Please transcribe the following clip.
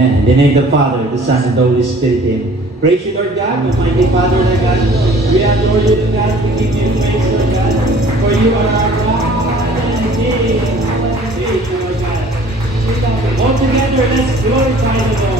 Amen. In the name of the Father, the Son, and the Holy Spirit. Amen. Praise you, Lord God, Almighty Father, Lord God. We adore you, Lord God. We give you praise, Lord God. For you are our God and King. Praise you, Lord God. All together, let's glorify the Lord.